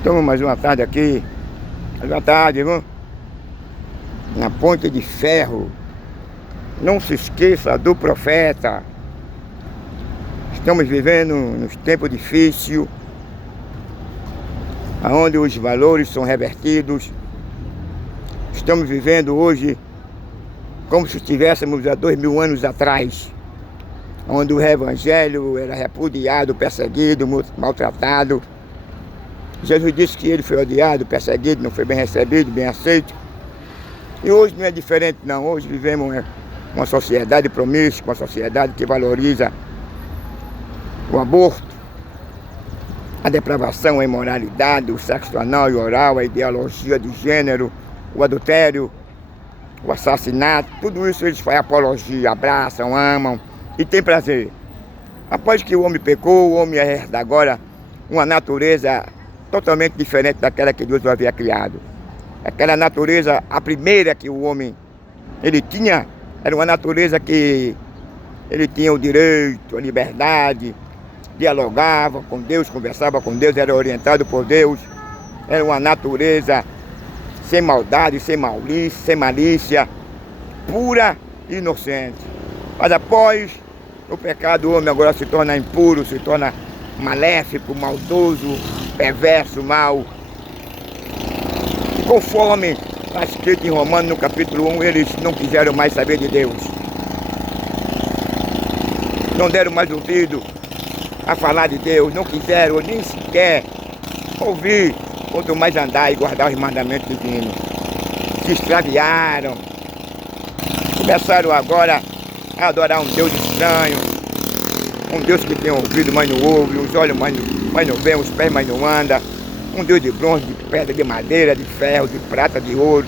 Estamos mais uma tarde aqui. Mais uma tarde, viu? Na Ponte de Ferro. Não se esqueça do profeta. Estamos vivendo nos tempos difíceis, onde os valores são revertidos. Estamos vivendo hoje como se estivéssemos há 2000 anos atrás, onde o evangelho era repudiado, perseguido, maltratado. Jesus disse que ele foi odiado, perseguido, não foi bem recebido, bem aceito. E hoje não é diferente não. Hoje vivemos uma sociedade promíscua, uma sociedade que valoriza o aborto, a depravação, a imoralidade, o sexo anal e oral, a ideologia de gênero, o adultério, o assassinato. Tudo isso eles fazem apologia, abraçam, amam e têm prazer. Após que o homem pecou, o homem herda agora uma natureza totalmente diferente daquela que Deus havia criado. Aquela natureza, a primeira que o homem ele tinha, era uma natureza que ele tinha o direito, a liberdade, dialogava com Deus, conversava com Deus, era orientado por Deus. Era uma natureza sem maldade, sem malícia, pura e inocente. Mas após o pecado, o homem agora se torna impuro, se torna maléfico, maldoso, perverso, mau. Conforme está escrito em Romanos, no capítulo 1, eles não quiseram mais saber de Deus. Não deram mais ouvido a falar de Deus, não quiseram nem sequer ouvir, quanto mais andar e guardar os mandamentos divinos. Se extraviaram. Começaram agora a adorar um Deus estranho, um Deus que tem ouvido, mas não ouve, os olhos, mas não vê, os pés, mas não anda. Um Deus de bronze, de pedra, de madeira, de ferro, de prata, de ouro.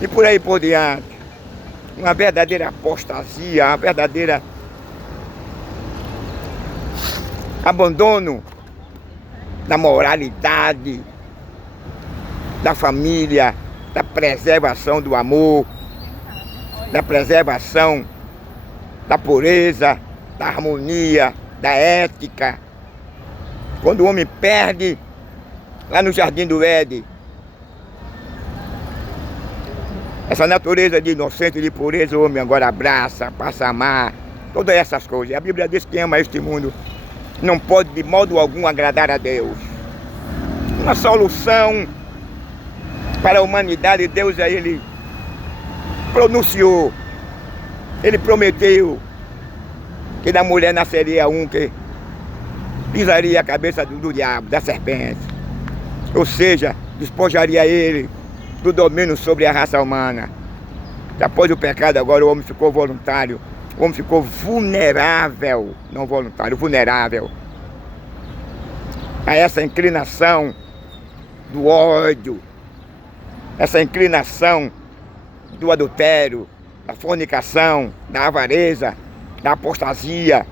E por aí por diante. Uma verdadeira apostasia, uma verdadeira abandono da moralidade, da família, da preservação do amor, da preservação da pureza, da harmonia, da ética. Quando o homem perde, lá no Jardim do Éden, essa natureza de inocente e de pureza, o homem agora abraça, passa a amar, todas essas coisas. A Bíblia diz que quem ama este mundo não pode de modo algum agradar a Deus. Uma solução para a humanidade, Deus aí ele pronunciou, ele prometeu que da mulher nasceria um que pisaria a cabeça do diabo, da serpente. Ou seja, despojaria ele do domínio sobre a raça humana. Após o pecado, agora o homem ficou voluntário. O homem ficou vulnerável, não voluntário, vulnerável a essa inclinação do ódio, essa inclinação do adultério, da fornicação, da avareza, da apostasia,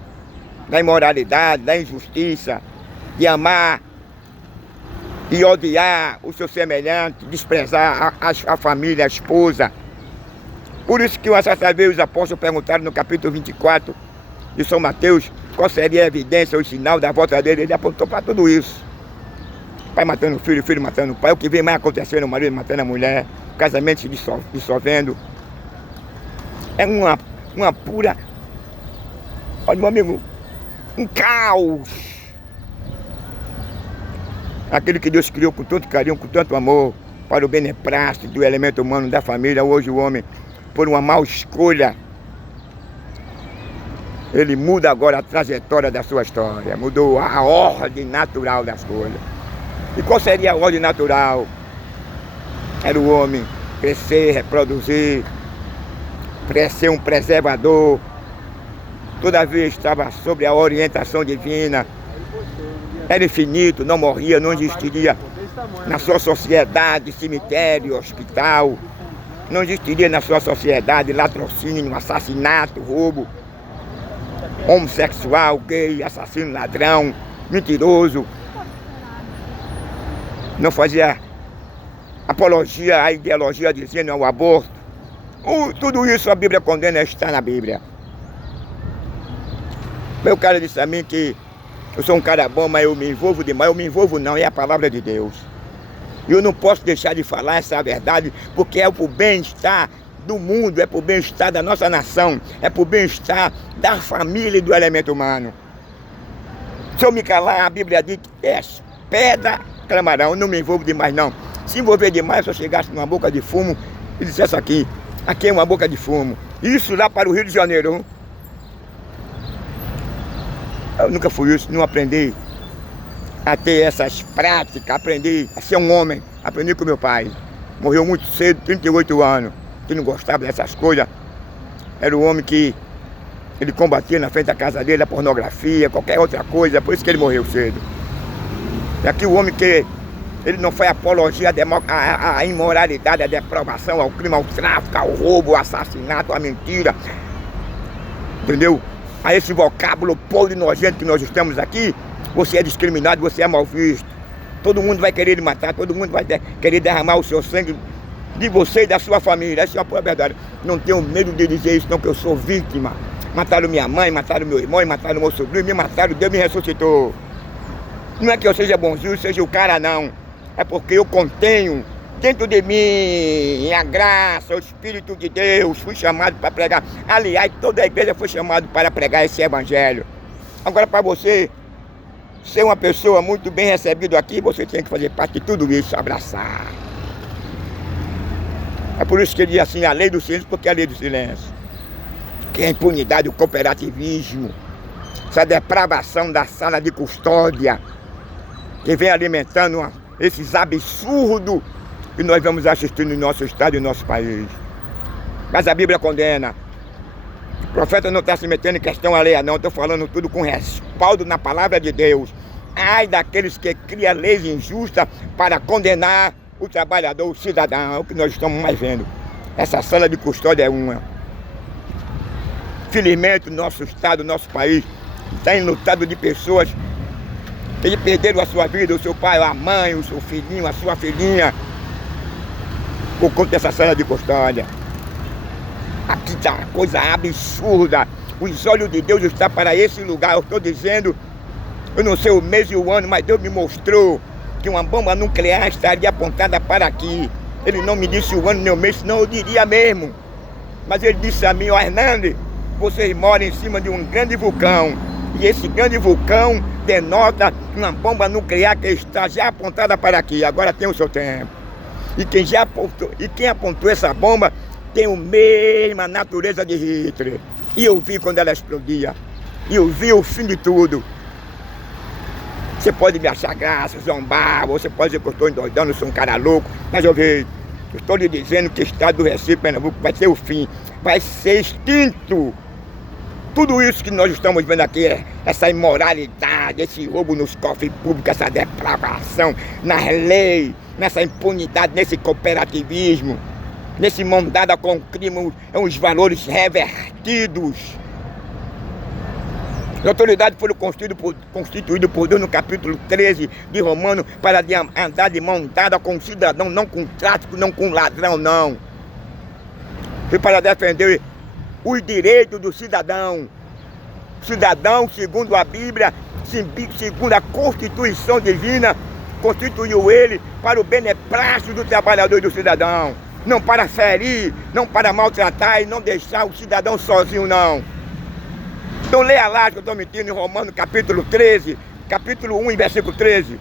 da imoralidade, da injustiça, de amar e odiar o seu semelhante, desprezar a família, a esposa. Por isso que uma certa vez os apóstolos perguntaram no capítulo 24 de São Mateus qual seria a evidência, o sinal da volta dele. Ele apontou para tudo isso. Pai matando o filho matando o pai, o que vem mais acontecendo, o marido matando a mulher, o casamento se dissolvendo. É uma pura, olha meu amigo, um caos. Aquele que Deus criou com tanto carinho, com tanto amor, para o beneplácito do elemento humano, da família. Hoje o homem, por uma mal escolha, ele muda agora a trajetória da sua história, mudou a ordem natural das coisas. E qual seria a ordem natural? Era o homem crescer, reproduzir, ser um preservador. Todavia estava sob a orientação divina. Era infinito, não morria, não existiria na sua sociedade cemitério, hospital. Não existiria na sua sociedade latrocínio, assassinato, roubo, homossexual, gay, assassino, ladrão, mentiroso. Não fazia apologia à ideologia dizendo ao aborto. Tudo isso a Bíblia condena, está na Bíblia. Meu cara disse a mim que Eu sou um cara bom, mas eu me envolvo demais. Eu me envolvo não, é a palavra de Deus. E eu não posso deixar de falar essa verdade, porque é pro bem-estar do mundo, é pro bem-estar da nossa nação, é pro bem-estar da família e do elemento humano. Se eu me calar, a Bíblia diz que é pedra clamarão. Eu não me envolvo demais não. Se envolver demais, se eu chegasse numa boca de fumo e dissesse aqui é uma boca de fumo. Isso lá para o Rio de Janeiro. Eu nunca fui isso, não aprendi a ter essas práticas, aprendi a ser um homem, aprendi com meu pai. Morreu muito cedo, 38 anos, que não gostava dessas coisas. Era o homem que ele combatia na frente da casa dele a pornografia, qualquer outra coisa, por isso que ele morreu cedo. E aqui o homem que ele não foi apologia à imoralidade, à depravação, ao crime, ao tráfico, ao roubo, ao assassinato, à mentira. Entendeu? A esse vocábulo podre e nojento que nós estamos aqui, você é discriminado, você é mal visto. Todo mundo vai querer lhe matar, todo mundo vai querer derramar o seu sangue de você e da sua família. Essa é a pura verdade. Não tenho medo de dizer isso não, que eu sou vítima. Mataram minha mãe, mataram meu irmão, mataram meu sobrinho, me mataram, Deus me ressuscitou. Não é que eu seja bonzinho, seja o cara não. É porque eu contenho dentro de mim a graça, o Espírito de Deus. Fui chamado para pregar. Aliás, toda a igreja foi chamada para pregar esse evangelho. Agora, para você ser uma pessoa muito bem recebida aqui, você tem que fazer parte de tudo isso, abraçar. É por isso que ele diz assim, a lei do silêncio, porque é a lei do silêncio. Que é a impunidade, o cooperativismo, essa depravação da sala de custódia, que vem alimentando esses absurdos que nós vamos assistindo no nosso estado e no nosso país. Mas a Bíblia condena. O profeta não está se metendo em questão alheia não, estou falando tudo com respaldo na palavra de Deus. Ai daqueles que criam leis injustas para condenar o trabalhador, o cidadão, é o que nós estamos mais vendo. Essa sala de custódia é uma. Felizmente o nosso estado, o nosso país está enlutado de pessoas que perderam a sua vida, o seu pai, a mãe, o seu filhinho, a sua filhinha, por conta dessa sala de custódia. Aqui está uma coisa absurda. Os olhos de Deus estão para esse lugar. Eu estou dizendo, eu não sei o mês e o ano, mas Deus me mostrou que uma bomba nuclear estaria apontada para aqui. Ele não me disse o ano nem o mês, senão eu diria mesmo. Mas ele disse a mim, ó Hernandes, vocês moram em cima de um grande vulcão. E esse grande vulcão denota uma bomba nuclear que está já apontada para aqui. Agora tem o seu tempo. E quem apontou essa bomba tem a mesma natureza de Hitler. E eu vi quando ela explodia. E eu vi o fim de tudo. Você pode me achar graça, zombar, você pode dizer que eu estou endoidando, eu sou um cara louco, mas eu vi. Eu estou lhe dizendo que o estado do Recife, Pernambuco, vai ter o fim. Vai ser extinto. Tudo isso que nós estamos vendo aqui, essa imoralidade, esse roubo nos cofres públicos, essa depravação nas leis, nessa impunidade, nesse cooperativismo, nesse mão dada com o crime, os valores revertidos. A autoridade foi constituído por Deus no capítulo 13 de Romanos para andar de mão dada com o cidadão, não com tráfico, não com ladrão, não. Foi para defender os direitos do cidadão. Cidadão, segundo a Bíblia, segundo a Constituição Divina, constituiu ele para o beneplácito do trabalhador e do cidadão. Não para ferir, não para maltratar e não deixar o cidadão sozinho, não. Então leia lá que eu estou mentindo em Romanos capítulo 13, capítulo 1 e versículo 13.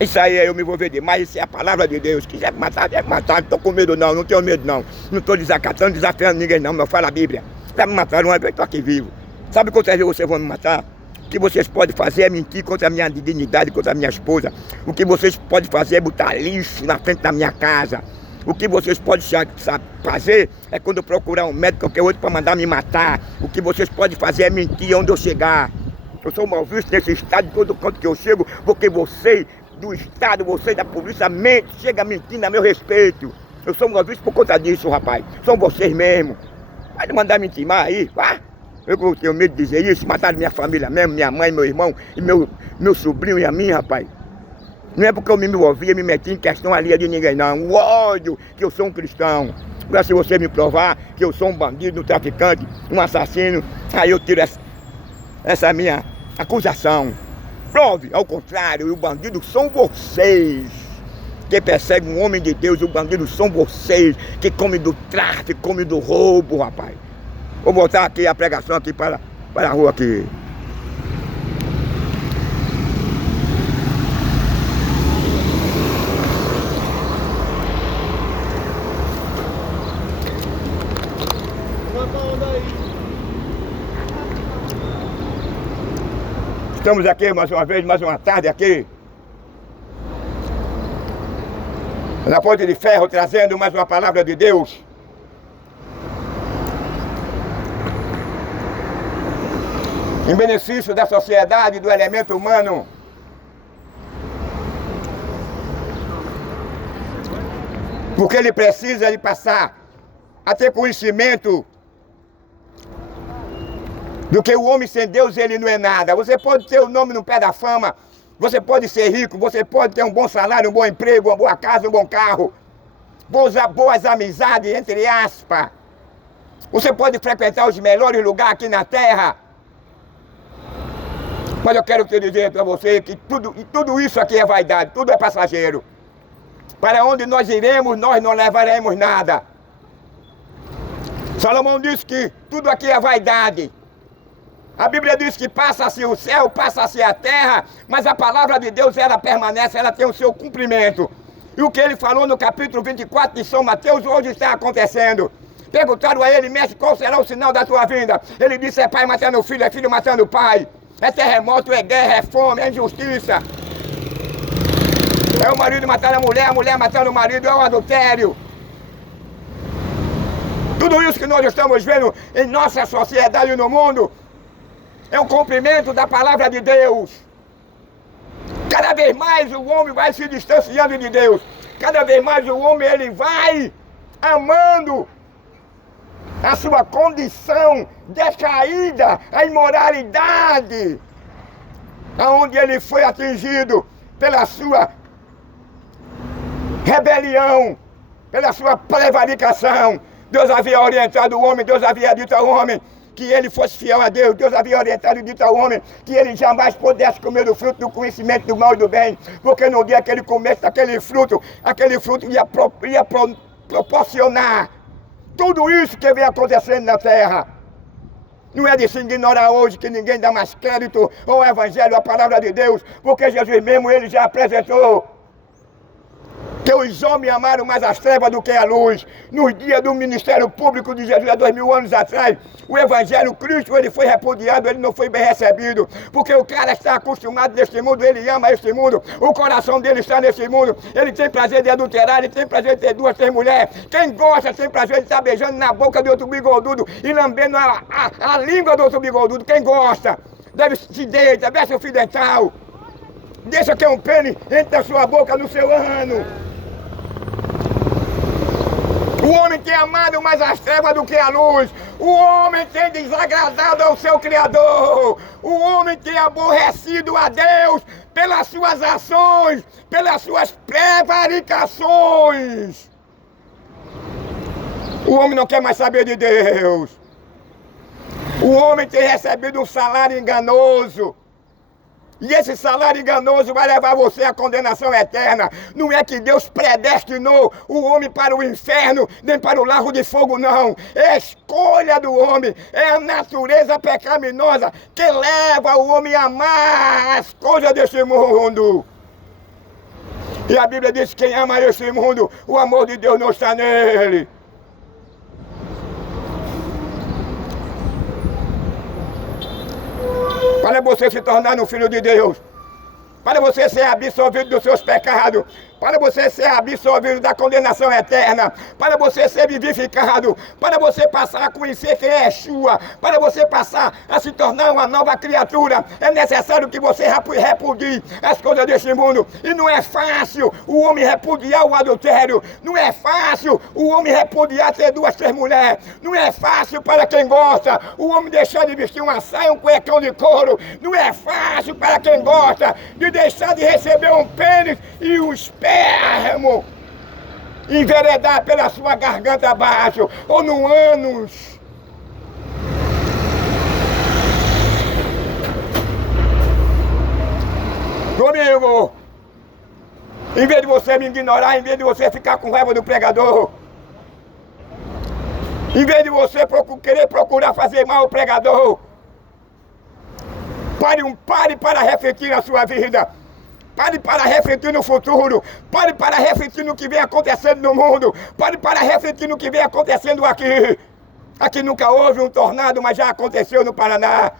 Isso aí eu me envolver demais, isso é a palavra de Deus. Quiser me matar, deve matar, não estou com medo não, não tenho medo não. Não estou desacatando, desafiando ninguém não, mas fala a Bíblia. Para me matar uma vez, eu estou aqui vivo. Sabe quantas vezes vocês vão me matar? O que vocês podem fazer é mentir contra a minha dignidade, contra a minha esposa. O que vocês podem fazer é botar lixo na frente da minha casa. O que vocês podem fazer é quando eu procurar um médico, qualquer outro, para mandar me matar. O que vocês podem fazer é mentir onde eu chegar. Eu sou mal visto nesse estado, de todo canto que eu chego, porque vocês do estado, vocês da polícia, chega mentindo a meu respeito. Eu sou mal visto por conta disso, rapaz. São vocês mesmo. Pode mandar me intimar aí, vá. Eu tenho medo de dizer isso, mataram minha família mesmo, minha mãe, meu irmão, e meu sobrinho e a mim, rapaz. Não é porque eu me envolvi e me meti em questão alheia de ninguém, não. O ódio que eu sou um cristão. Agora, se você me provar que eu sou um bandido, um traficante, um assassino, aí eu tiro essa minha acusação. prove ao contrário. E o bandido são vocês. Quem persegue um homem de Deus, o bandido são vocês, que comem do tráfico, comem do roubo, rapaz. Vou botar aqui a pregação aqui para a rua aqui. Estamos aqui mais uma vez, mais uma tarde aqui, na Ponte de Ferro, trazendo mais uma palavra de Deus. Em benefício da sociedade, do elemento humano. Porque ele precisa de passar a ter conhecimento do que o homem sem Deus, ele não é nada. Você pode ter o nome no pé da fama, você pode ser rico, você pode ter um bom salário, um bom emprego, uma boa casa, um bom carro, boas amizades, entre aspas. Você pode frequentar os melhores lugares aqui na terra. Mas eu quero te dizer para você que tudo isso aqui é vaidade, tudo é passageiro. Para onde nós iremos, nós não levaremos nada. Salomão disse que tudo aqui é vaidade. A Bíblia diz que passa-se o céu, passa-se a terra, mas a palavra de Deus, ela permanece, ela tem o seu cumprimento. E o que ele falou no capítulo 24 de São Mateus, hoje está acontecendo. Perguntaram a ele, mestre, qual será o sinal da tua vinda? Ele disse, é pai matando filho, é filho matando pai. É terremoto, é guerra, é fome, é injustiça. É o marido matando a mulher matando o marido, é o adultério. Tudo isso que nós estamos vendo em nossa sociedade e no mundo é um cumprimento da palavra de Deus. Cada vez mais o homem vai se distanciando de Deus. Cada vez mais o homem ele vai amando a sua condição decaída, a imoralidade, aonde ele foi atingido pela sua rebelião, pela sua prevaricação. Deus havia orientado o homem, Deus havia dito ao homem que ele fosse fiel a Deus. Deus havia orientado e dito ao homem que ele jamais pudesse comer do fruto do conhecimento do mal e do bem, porque no dia que ele comesse daquele fruto, ia proporcionar tudo isso que vem acontecendo na terra. Não é de se ignorar hoje que ninguém dá mais crédito ao Evangelho, à palavra de Deus, porque Jesus mesmo, ele já apresentou que os homens amaram mais as trevas do que a luz. Nos dias do ministério público de Jesus, há 2000 anos atrás, o Evangelho Cristo, ele foi repudiado, ele não foi bem recebido, porque o cara está acostumado neste mundo, ele ama este mundo, o coração dele está nesse mundo, ele tem prazer de adulterar, ele tem prazer de ter duas, três mulheres. Quem gosta tem prazer de estar beijando na boca de outro bigodudo e lambendo a língua do outro bigodudo. Quem gosta, deve se deita, veste o fio dental, deixa que um pênis entre a sua boca no seu ano. O homem tem amado mais as trevas do que a luz. O homem tem desagradado ao seu Criador. O homem tem aborrecido a Deus pelas suas ações, pelas suas prevaricações. O homem não quer mais saber de Deus. O homem tem recebido um salário enganoso. E esse salário enganoso vai levar você à condenação eterna. Não é que Deus predestinou o homem para o inferno, nem para o lago de fogo, não. É a escolha do homem, é a natureza pecaminosa que leva o homem a amar as coisas deste mundo. E a Bíblia diz que quem ama este mundo, o amor de Deus não está nele. Para você se tornar um filho de Deus, para você ser absolvido dos seus pecados, para você ser absolvido da condenação eterna, para você ser vivificado, para você passar a conhecer quem é Yeshua, para você passar a se tornar uma nova criatura, é necessário que você repudie as coisas deste mundo. E não é fácil o homem repudiar o adultério, não é fácil o homem repudiar ter duas, três mulheres, não é fácil para quem gosta o homem deixar de vestir uma saia, um cuecão de couro, não é fácil para quem gosta de deixar de receber um pênis e um espermo enveredar pela sua garganta abaixo ou no ânus. Meu amigo, em vez de você me ignorar, em vez de você ficar com raiva do pregador, em vez de você querer procurar fazer mal ao pregador, pare para refletir na sua vida. Pare para refletir no futuro. Pare para refletir no que vem acontecendo no mundo. Pare para refletir no que vem acontecendo aqui. Aqui nunca houve um tornado, mas já aconteceu no Paraná.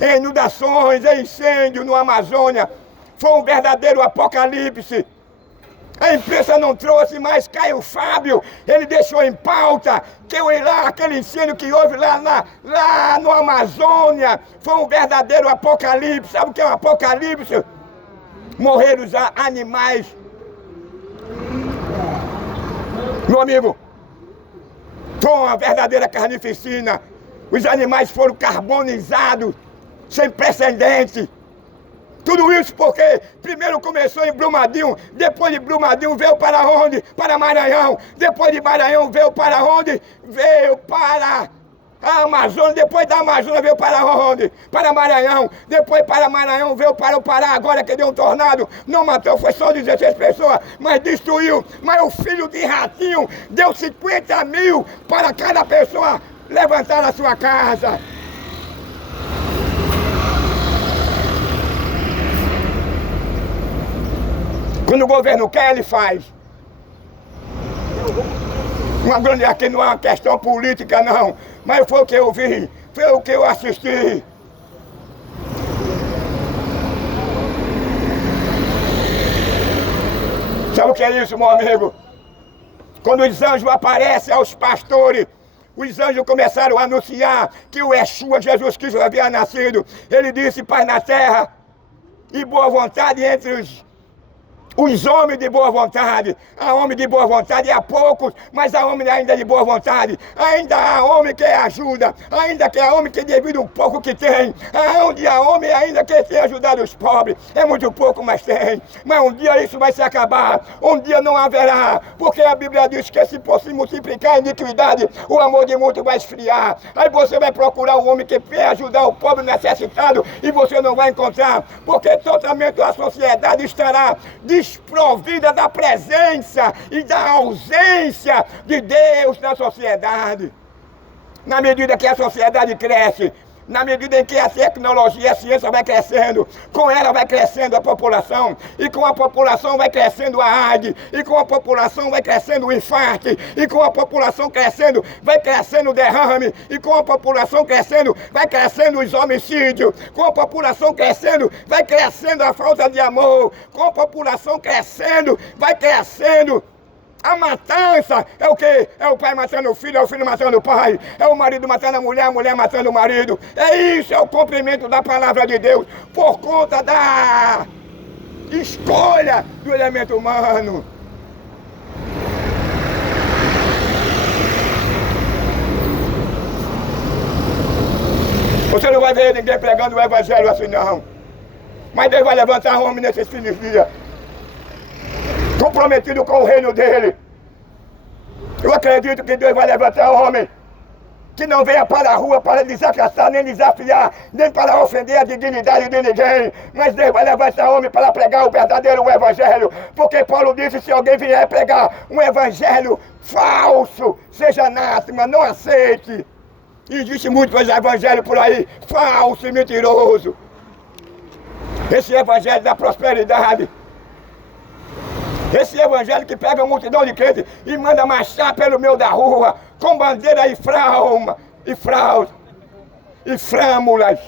Em inundações, em incêndio no Amazônia. Foi um verdadeiro apocalipse. A imprensa não trouxe, mas Caio Fábio, ele deixou em pauta que aquele incêndio que houve lá no Amazônia foi um verdadeiro apocalipse. Sabe o que é um apocalipse? Morreram os animais. Meu amigo, foi uma verdadeira carnificina. Os animais foram carbonizados, sem precedente. Tudo isso porque primeiro começou em Brumadinho, depois de Brumadinho veio para onde? Para Maranhão. Depois de Maranhão veio para onde? Veio para a Amazônia. Depois da Amazônia veio para onde? Para Maranhão. Depois para Maranhão veio para o Pará. Agora que deu um tornado, não matou, foi só 16 pessoas, mas destruiu. Mas o filho de Ratinho deu 50 mil para cada pessoa levantar a sua casa. Quando o governo quer, ele faz. Aqui não é uma questão política, não. Mas foi o que eu vi, foi o que eu assisti. Sabe o que é isso, meu amigo? Quando os anjos aparecem aos pastores, os anjos começaram a anunciar que o Yeshua, Jesus Cristo, havia nascido. Ele disse: paz na terra e boa vontade entre os homens de boa vontade. Há homem de boa vontade, há poucos, mas há homem ainda de boa vontade. Ainda há homem que ajuda, ainda que há homem que divide um pouco que tem. Há homem ainda que tem ajudado os pobres. É muito pouco, mas tem. Mas um dia isso vai se acabar. Um dia não haverá, porque a Bíblia diz que se for se multiplicar a iniquidade, o amor de muito vai esfriar. Aí você vai procurar um homem que quer ajudar o pobre necessitado e você não vai encontrar, porque totalmente a sociedade estará desprovida da presença e da ausência de Deus na sociedade. Na medida que a sociedade cresce, na medida em que a tecnologia e a ciência vai crescendo, com ela vai crescendo a população, e com a população vai crescendo a AIDS, e com a população vai crescendo o infarto, e com a população crescendo, vai crescendo o derrame, e com a população crescendo, vai crescendo os homicídios, com a população crescendo, vai crescendo a falta de amor, com a população crescendo, vai crescendo a matança. É o quê? É o pai matando o filho, é o filho matando o pai, é o marido matando a mulher matando o marido. É isso, é o cumprimento da palavra de Deus, por conta da escolha do elemento humano. Você não vai ver ninguém pregando o evangelho assim, não. Mas Deus vai levantar homem nesses fins de dia, comprometido com o reino dele. Eu acredito que Deus vai levantar homem que não venha para a rua para desacatar, nem desafiar, nem para ofender a dignidade de ninguém. Mas Deus vai levantar homem para pregar o verdadeiro evangelho. Porque Paulo disse: se alguém vier pregar um evangelho falso, seja anátema, não aceite. Existe muitos evangelhos por aí, falso e mentiroso. Esse evangelho da prosperidade, esse evangelho que pega uma multidão de crentes e manda marchar pelo meio da rua com bandeira e frâmulas.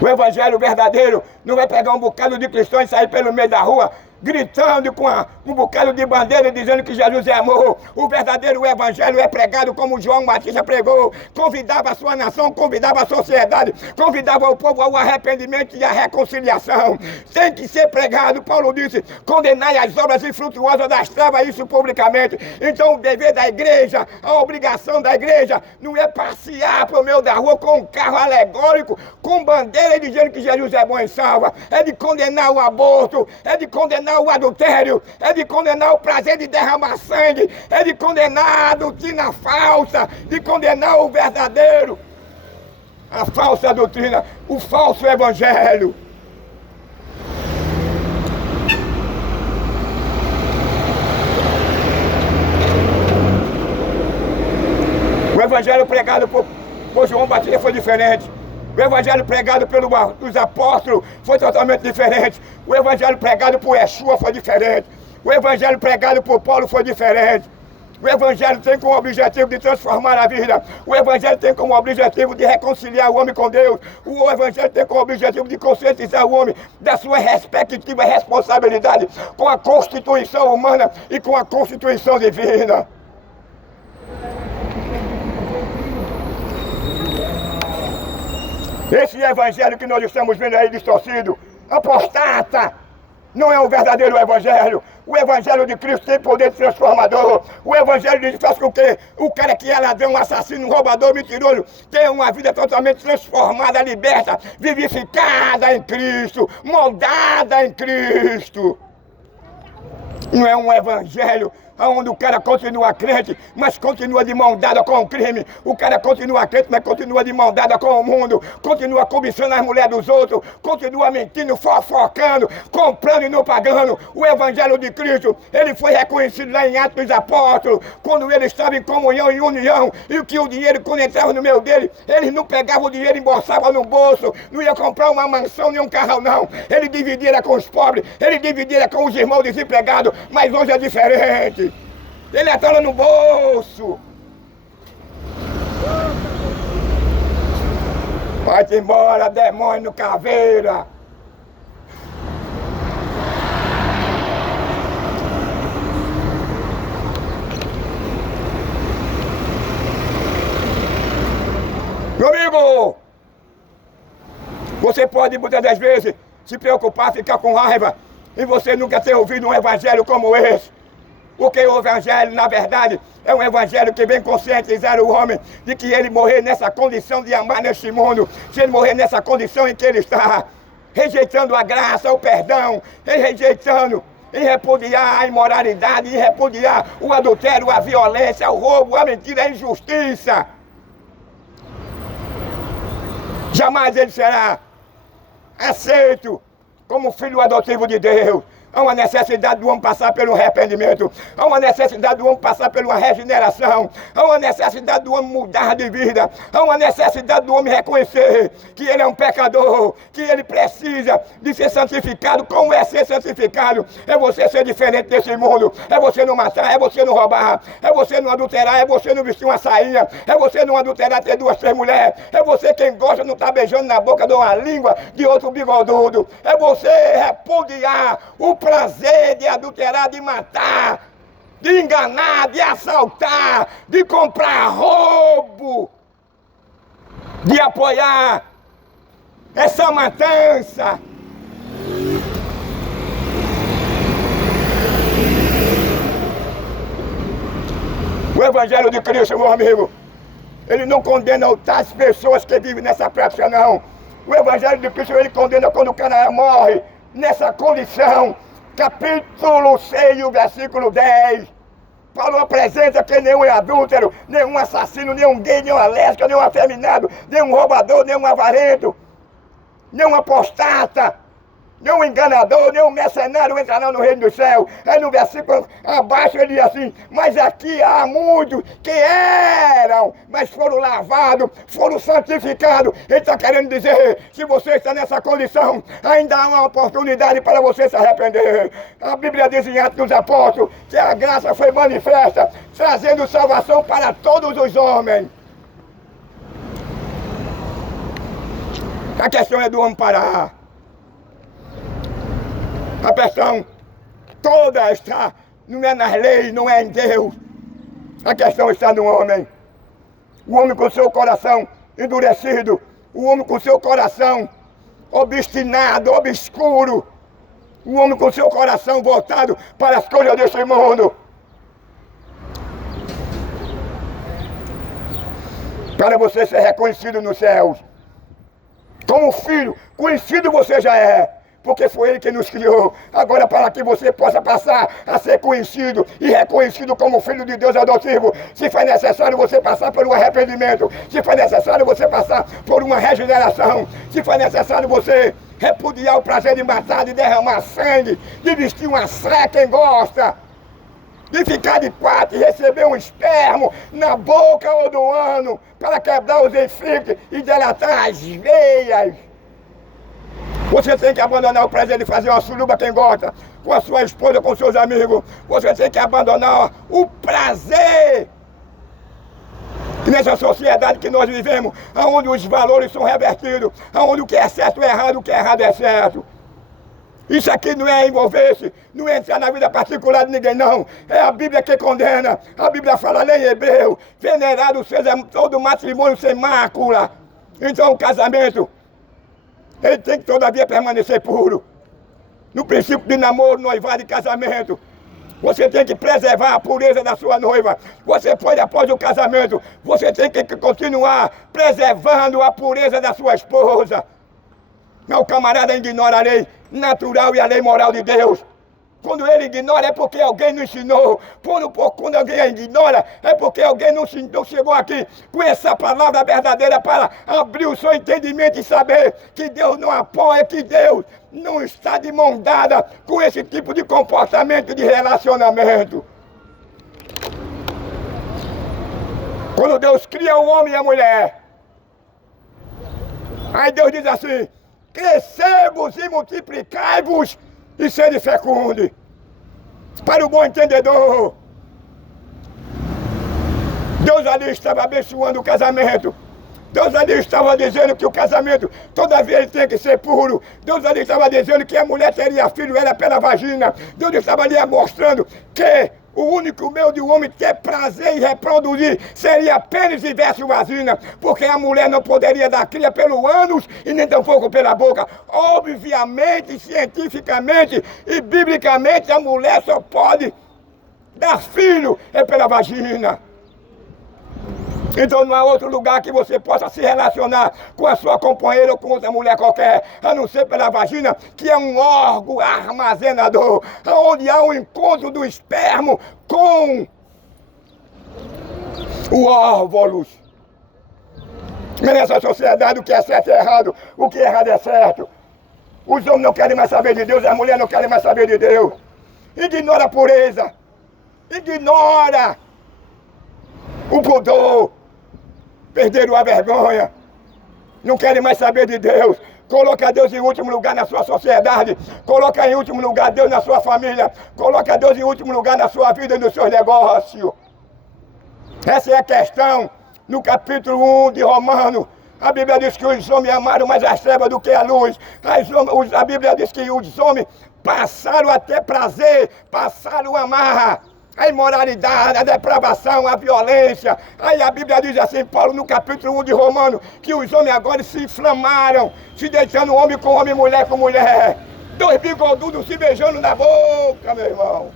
O evangelho verdadeiro não vai pegar um bocado de cristãos e sair pelo meio da rua gritando com um bocado de bandeira e dizendo que Jesus é amor. O verdadeiro evangelho é pregado como João Batista pregou. Convidava a sua nação, convidava a sociedade, convidava o povo ao arrependimento e à reconciliação. Tem que ser pregado. Paulo disse: condenai as obras infrutuosas das trevas, isso publicamente. Então o dever da igreja, a obrigação da igreja não é passear pro meio da rua com um carro alegórico, com bandeira e dizendo que Jesus é bom e salva. É de condenar o aborto, é de condenar o adultério, é de condenar o prazer de derramar sangue, é de condenar a doutrina falsa, de condenar o verdadeiro. a falsa doutrina, o falso evangelho. O evangelho pregado por João Batista foi diferente. O evangelho pregado pelos apóstolos foi totalmente diferente. O evangelho pregado por Yeshua foi diferente. O evangelho pregado por Paulo foi diferente. O evangelho tem como objetivo de transformar a vida. O evangelho tem como objetivo de reconciliar o homem com Deus. O evangelho tem como objetivo de conscientizar o homem da sua respectiva responsabilidade com a constituição humana e com a constituição divina. Esse evangelho que nós estamos vendo aí distorcido, apostata, não é o verdadeiro evangelho. O evangelho de Cristo tem poder transformador. O evangelho de Cristo faz com que o cara que é ladrão, assassino, roubador, mentiroso, tenha uma vida totalmente transformada, liberta, vivificada em Cristo, moldada em Cristo. Não é um evangelho onde o cara continua crente, mas continua de mão dada com o crime. O cara continua crente, mas continua de mão dada com o mundo. Continua cobiçando as mulheres dos outros. Continua mentindo, fofocando, comprando e não pagando. O evangelho de Cristo, ele foi reconhecido lá em Atos dos Apóstolos, quando ele estava em comunhão, em união, e que o dinheiro, quando entrava no meio dele, eles não pegavam o dinheiro e embolsavam no bolso. Não ia comprar uma mansão nem um carro, não. Ele dividia com os pobres, ele dividia com os irmãos desempregados, mas hoje é diferente. Ele atola no bolso. Vai-te embora, demônio caveira. Meu amigo, você pode muitas das vezes se preocupar, ficar com raiva, e você nunca ter ouvido um evangelho como esse. Porque o evangelho, na verdade, é um evangelho que vem conscientizar o homem de que ele morrer nessa condição de amar neste mundo, se ele morrer nessa condição em que ele está, rejeitando a graça, o perdão, rejeitando, em repudiar a imoralidade, em repudiar o adultério, a violência, o roubo, a mentira, a injustiça. Jamais ele será aceito como filho adotivo de Deus. Há uma necessidade do homem passar pelo arrependimento. Há uma necessidade do homem passar pela regeneração. Há uma necessidade do homem mudar de vida. Há uma necessidade do homem reconhecer que ele é um pecador, que ele precisa de ser santificado. Como é ser santificado? É você ser diferente desse mundo. É você não matar, é você não roubar, é você não adulterar, é você não vestir uma sainha, é você não adulterar, ter 2, 3 mulheres. É você quem gosta não estar beijando na boca de uma língua de outro bigodudo. É você repudiar o prazer de adulterar, de matar, de enganar, de assaltar, de comprar roubo, de apoiar essa matança. O evangelho de Cristo, meu amigo, ele não condena tais pessoas que vivem nessa prática, não. O evangelho de Cristo, ele condena quando o cara morre nessa condição. Capítulo 6, versículo 10. Paulo apresenta que nenhum adúltero, nenhum assassino, nenhum gay, nenhum lésbica, nenhum afeminado, nenhum roubador, nenhum avarento, nenhum apostata, nenhum enganador, nenhum mercenário entrará no reino do céu. Aí no versículo abaixo ele diz assim: mas aqui há muitos que eram, mas foram lavados, foram santificados. Ele está querendo dizer, se você está nessa condição, ainda há uma oportunidade para você se arrepender. A Bíblia diz em Atos dos Apóstolos que a graça foi manifesta, trazendo salvação para todos os homens. A questão é do homem parar. A questão toda está, não é nas leis, não é em Deus. A questão está no homem. O homem com seu coração endurecido, o homem com seu coração obstinado, obscuro, o homem com seu coração voltado para as coisas deste mundo. Para você ser reconhecido nos céus como filho, conhecido você já é. porque foi Ele que nos criou. Agora, para que você possa passar a ser conhecido e reconhecido como filho de Deus adotivo, se for necessário você passar por um arrependimento, se for necessário você passar por uma regeneração, se for necessário você repudiar o prazer de matar, de derramar sangue, de vestir uma saia quem gosta, de ficar de quatro e receber um espermo na boca ou no ano para quebrar os esfíncteres e delatar as veias. Você tem que abandonar o prazer de fazer uma suruba quem gosta, com a sua esposa, com seus amigos. Você tem que abandonar o prazer. Nessa sociedade que nós vivemos, onde os valores são revertidos, onde o que é certo é errado, o que é errado é certo. Isso aqui não é envolver-se, não é entrar na vida particular de ninguém, não. É a Bíblia que condena. A Bíblia fala lá em Hebreu, venerado seja todo matrimônio sem mácula. Então o casamento, ele tem que todavia permanecer puro. No princípio de namoro, noivado e casamento, você tem que preservar a pureza da sua noiva. Você pode, após o casamento, você tem que continuar preservando a pureza da sua esposa. Mas o camarada ignora a lei natural e a lei moral de Deus. Quando ele ignora é porque alguém não ensinou. Quando alguém ignora é porque alguém não chegou aqui com essa palavra verdadeira para abrir o seu entendimento e saber que Deus não apoia, que Deus não está de mão dada com esse tipo de comportamento de relacionamento. Quando Deus cria o homem e a mulher, aí Deus diz assim: crescei-vos e multiplicai-vos e sede fecundos. Para o bom entendedor, Deus ali estava abençoando o casamento. Deus ali estava dizendo que o casamento, todavia, ele tem que ser puro. Deus ali estava dizendo que a mulher teria filho, era pela vagina. Deus estava ali mostrando que o único meio de um homem ter prazer e reproduzir seria pênis e verso vagina, porque a mulher não poderia dar cria pelo ânus e nem tampouco pela boca. Obviamente, cientificamente e biblicamente, a mulher só pode dar filho pela vagina. Então não há outro lugar que você possa se relacionar com a sua companheira ou com outra mulher qualquer, a não ser pela vagina, que é um órgão armazenador, onde há um encontro do espermo com o óvulos. Nessa sociedade o que é certo é errado, o que é errado é certo. Os homens não querem mais saber de Deus, as mulheres não querem mais saber de Deus. Ignora a pureza, ignora o pudor. Perderam a vergonha, não querem mais saber de Deus. Coloca Deus em último lugar na sua sociedade, coloca em último lugar Deus na sua família, coloca Deus em último lugar na sua vida e nos seus negócios. Essa é a questão. No capítulo 1 de Romanos, a Bíblia diz que os homens amaram mais as trevas do que a luz. A Bíblia diz que os homens passaram a ter prazer, passaram a amar a imoralidade, a depravação, a violência. Aí a Bíblia diz assim, Paulo, no capítulo 1 de Romanos, que os homens agora se inflamaram, se deitando homem com homem, mulher com mulher. Dois bigodudos se beijando na boca, meu irmão.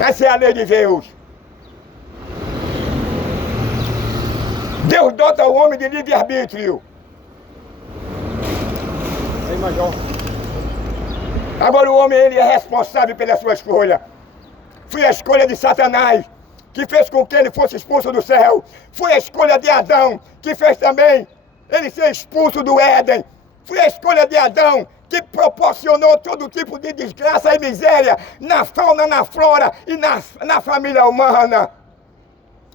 Essa é a lei de Deus. Deus dota o homem de livre-arbítrio. Aí, Major. Agora o homem, ele é responsável pela sua escolha. Foi a escolha de Satanás, que fez com que ele fosse expulso do céu. Foi a escolha de Adão, que fez também ele ser expulso do Éden. Foi a escolha de Adão, que proporcionou todo tipo de desgraça e miséria na fauna, na flora e na família humana.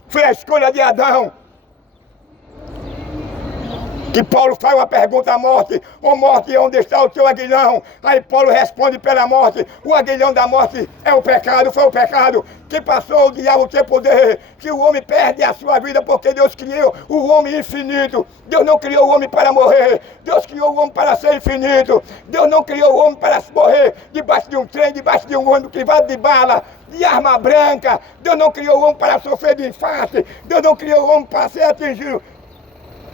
Foi a escolha de Adão. Que Paulo faz uma pergunta à morte: ô morte, onde está o teu aguilhão? Aí Paulo responde pela morte: o aguilhão da morte é o pecado, foi o pecado que passou o diabo ter poder, que o homem perde a sua vida porque Deus criou o homem infinito. Deus não criou o homem para morrer, Deus criou o homem para ser infinito. Deus não criou o homem para morrer debaixo de um trem, debaixo de um ônibus privado de bala, de arma branca. Deus não criou o homem para sofrer de infarto, Deus não criou o homem para ser atingido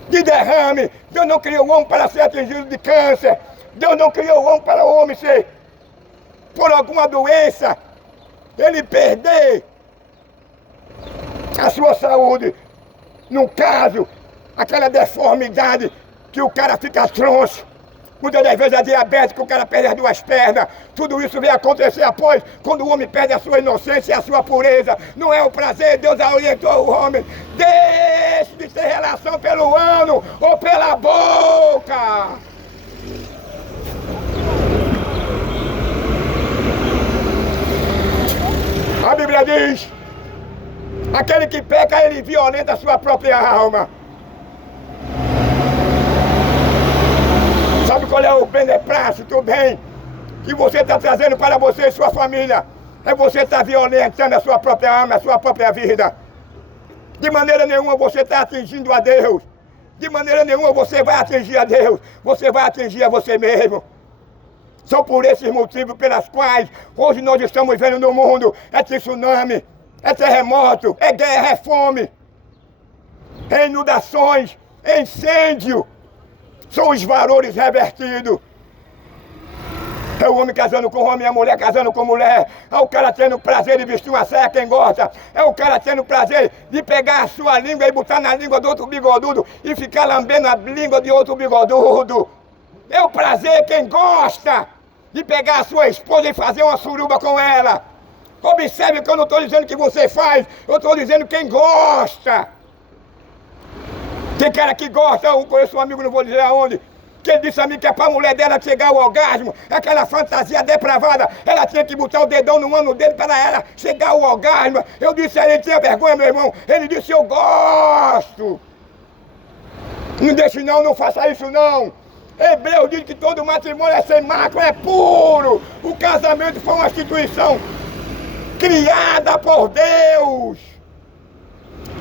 de derrame. Deus não criou o homem para ser atingido de câncer. Deus não criou o homem para o homem ser, por alguma doença, ele perder a sua saúde. No caso aquela deformidade que o cara fica troncho. Muitas das vezes a diabetes, que o cara perde as duas pernas. Tudo isso vem acontecer após, quando o homem perde a sua inocência e a sua pureza. Não é o prazer, Deus orientou o homem. Deixe de ter relação pelo ano ou pela boca. A Bíblia diz, aquele que peca, ele violenta a sua própria alma. Sabe qual é o beneplácito, o bem que você está trazendo para você e sua família? É você estar violentando a sua própria alma, a sua própria vida. De maneira nenhuma você está atingindo a Deus. De maneira nenhuma você vai atingir a Deus. Você vai atingir a você mesmo. São por esses motivos pelas quais hoje nós estamos vendo no mundo é tsunami, é terremoto, é guerra, é fome, é inundações, é incêndio. São os valores revertidos. É o homem casando com homem, a mulher casando com mulher. É o cara tendo prazer de vestir uma saia, quem gosta. É o cara tendo prazer de pegar a sua língua e botar na língua do outro bigodudo e ficar lambendo a língua de outro bigodudo. É o prazer, quem gosta de pegar a sua esposa e fazer uma suruba com ela. Observe que eu não estou dizendo que você faz, eu estou dizendo quem gosta. Tem cara que gosta, eu conheço um amigo, não vou dizer aonde, que ele disse a mim que é para a mulher dela chegar ao orgasmo, aquela fantasia depravada, ela tinha que botar o dedão no ano dele para ela chegar ao orgasmo. Eu disse a ele, tinha vergonha, meu irmão? Ele disse, eu gosto. Não deixe não, não faça isso não. Hebreus diz que todo matrimônio é sem mácula, é puro. O casamento foi uma instituição criada por Deus.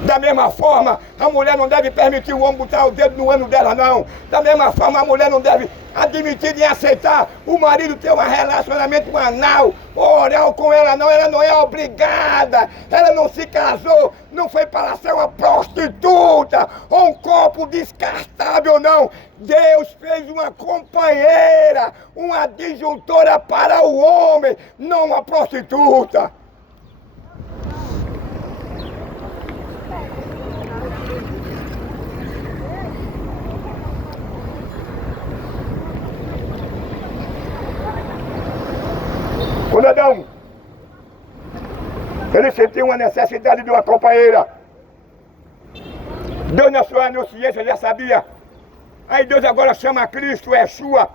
Da mesma forma, a mulher não deve permitir o homem botar o dedo no ano dela, não. Da mesma forma, a mulher não deve admitir nem aceitar o marido ter um relacionamento anal ou oral com ela, não. Ela não é obrigada. Ela não se casou, não foi para ser uma prostituta ou um corpo descartável, não. Deus fez uma companheira, uma disjuntora para o homem, não uma prostituta. Quando Adão, ele sentiu uma necessidade de uma companheira. Deus na sua onisciência já sabia. Aí Deus agora chama Cristo, Yeshua.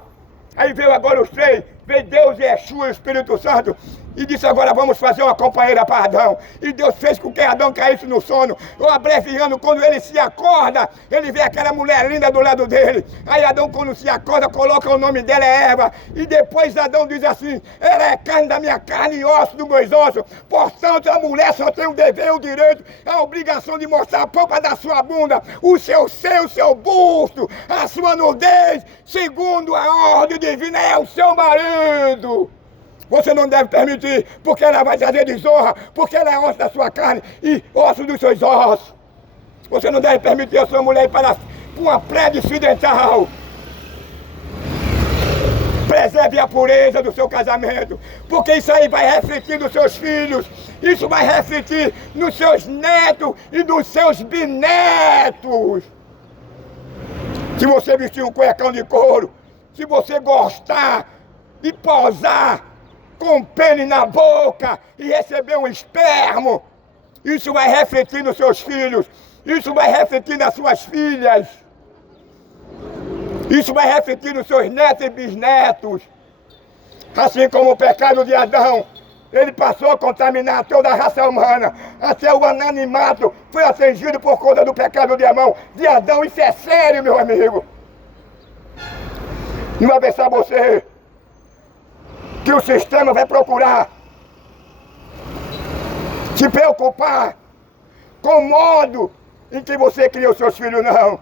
Aí veio agora os três, veio Deus, Yeshua e o Espírito Santo. E disse agora vamos fazer uma companheira para Adão. E Deus fez com que Adão caísse no sono. Eu abreviando, quando ele se acorda, ele vê aquela mulher linda do lado dele. Aí Adão, quando se acorda, coloca o nome dela, é Eva. E depois Adão diz assim, ela é carne da minha carne e osso dos meus ossos. Portanto, a mulher só tem o dever e o direito, a obrigação de mostrar a polpa da sua bunda, o seu seio, o seu busto, a sua nudez, segundo a ordem divina, é o seu marido. Você não deve permitir, porque ela vai trazer desonra, porque ela é osso da sua carne e osso dos seus ossos. Você não deve permitir a sua mulher ir para uma pré-descidental. Preserve a pureza do seu casamento, porque isso aí vai refletir nos seus filhos, isso vai refletir nos seus netos e nos seus bisnetos. Se você vestir um cuecão de couro, se você gostar de posar com pene na boca e receber um espermo, isso vai refletir nos seus filhos, isso vai refletir nas suas filhas, isso vai refletir nos seus netos e bisnetos. Assim como o pecado de Adão, ele passou a contaminar toda a raça humana, até o anonimato foi atingido por conta do pecado de Adão. Isso é sério, meu amigo. Não vai pensar você que o sistema vai procurar se preocupar com o modo em que você cria os seus filhos, não.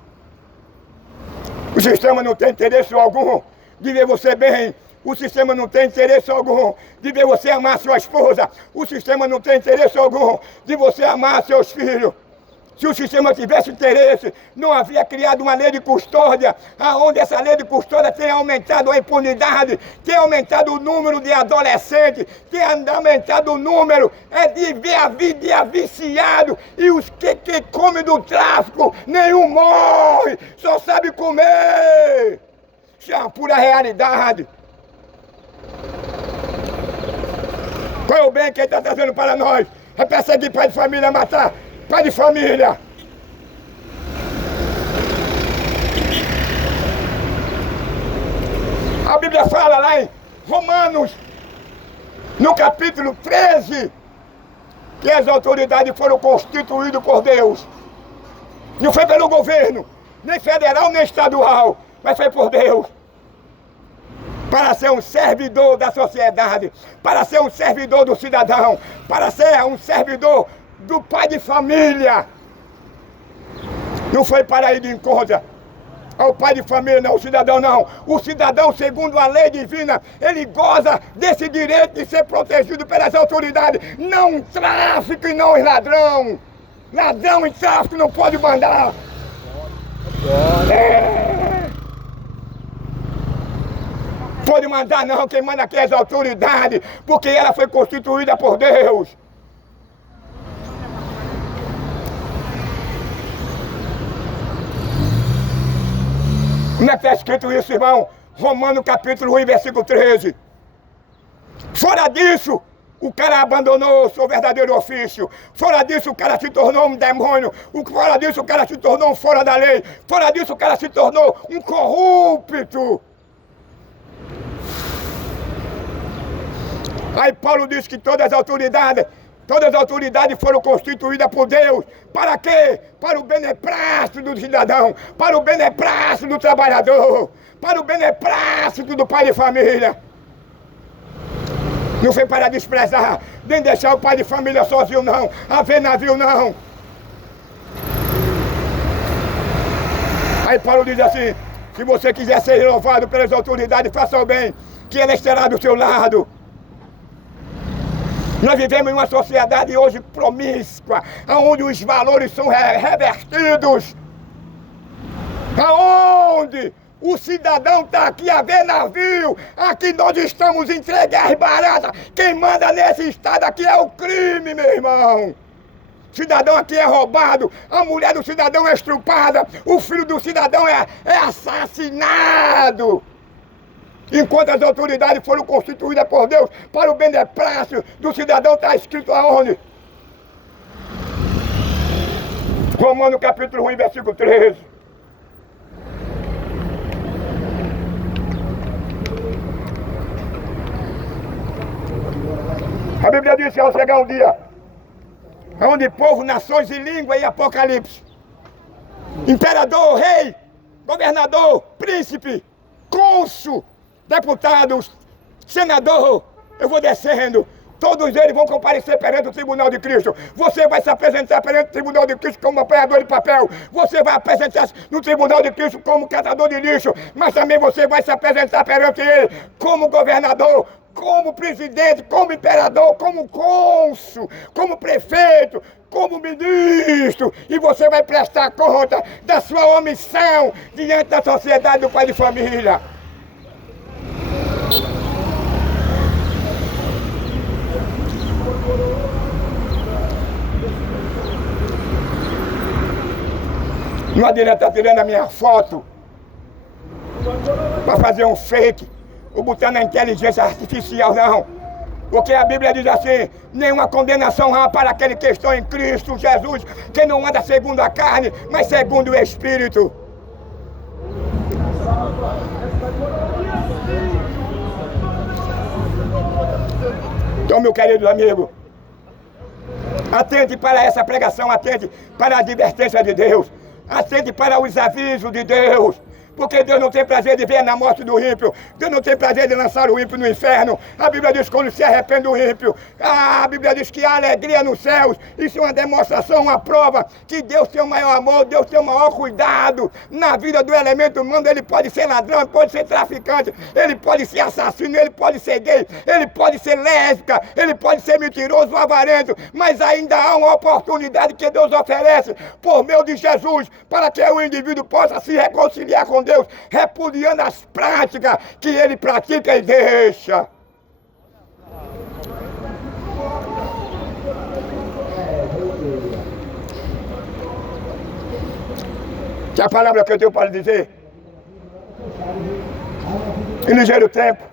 O sistema não tem interesse algum de ver você bem. O sistema não tem interesse algum de ver você amar sua esposa. O sistema não tem interesse algum de você amar seus filhos. Se o sistema tivesse interesse, não havia criado uma lei de custódia, aonde essa lei de custódia tem aumentado a impunidade, tem aumentado o número de adolescentes, tem aumentado o número de viciado, e os que comem do tráfico, nenhum morre, só sabe comer. Isso é uma pura realidade. Qual é o bem que ele está trazendo para nós? É perseguir pai de família, matar pai de família. A Bíblia fala lá em Romanos, no capítulo 13, que as autoridades foram constituídas por Deus. Não foi pelo governo, nem federal, nem estadual, mas foi por Deus. Para ser um servidor da sociedade, para ser um servidor do cidadão, para ser um servidor do pai de família. Não foi para ir de encontro ao pai de família, não, o cidadão não. O cidadão, segundo a lei divina, ele goza desse direito de ser protegido pelas autoridades. Não tráfico e não ladrão. Ladrão e tráfico não pode mandar. Pode mandar não, quem manda aqui é as autoridades, porque ela foi constituída por Deus. Como é que está escrito isso, irmão? Romanos capítulo 1, versículo 13. Fora disso, o cara abandonou o seu verdadeiro ofício. Fora disso, o cara se tornou um demônio. Fora disso, o cara se tornou um fora da lei. Fora disso, o cara se tornou um corrupto. Aí Paulo diz que todas as autoridades foram constituídas por Deus. Para quê? Para o beneplácito do cidadão, para o beneplácito do trabalhador, para o beneplácito do pai de família. Não foi para desprezar, nem deixar o pai de família sozinho não, a ver navio não. Aí Paulo diz assim, se você quiser ser renovado pelas autoridades, faça o bem, que ele estará do seu lado. Nós vivemos em uma sociedade hoje promíscua, onde os valores são revertidos. Aonde o cidadão está aqui a ver navio, aqui nós estamos entregues baratas. Quem manda nesse estado aqui é o crime, meu irmão. O cidadão aqui é roubado, a mulher do cidadão é estrupada, o filho do cidadão é assassinado. Enquanto as autoridades foram constituídas por Deus para o beneplácito do cidadão, está escrito aonde? Romanos capítulo 1, versículo 13. A Bíblia diz que ao chegar um dia, onde povo, nações e língua e apocalipse, imperador, rei, governador, príncipe, cônsul, deputados, senador, eu vou descendo, todos eles vão comparecer perante o tribunal de Cristo. Você vai se apresentar perante o tribunal de Cristo como apanhador de papel, você vai apresentar-se no tribunal de Cristo como catador de lixo, mas também você vai se apresentar perante ele como governador, como presidente, como imperador, como cônsul, como prefeito, como ministro, e você vai prestar conta da sua omissão diante da sociedade do pai de família. Não adianta estar tirando a minha foto para fazer um fake ou botar na inteligência artificial, não. Porque a Bíblia diz assim, nenhuma condenação há para aquele que está em Cristo Jesus, que não anda segundo a carne, mas segundo o Espírito. Então, meu querido amigo, atente para essa pregação, atente para a advertência de Deus, atente para os avisos de Deus, Porque Deus não tem prazer de ver na morte do ímpio. Deus não tem prazer de lançar o ímpio no inferno. A Bíblia diz que quando se arrepende o ímpio, a Bíblia diz que há alegria nos céus. Isso é uma demonstração, uma prova que Deus tem o maior amor, Deus tem o maior cuidado na vida do elemento humano. Ele pode ser ladrão, ele pode ser traficante, ele pode ser assassino, ele pode ser gay, ele pode ser lésbica, ele pode ser mentiroso, avarento, mas ainda há uma oportunidade que Deus oferece por meio de Jesus para que o indivíduo possa se reconciliar com Deus, repudiando as práticas que ele pratica e deixa. Que a palavra que eu tenho para dizer, em ligeiro tempo,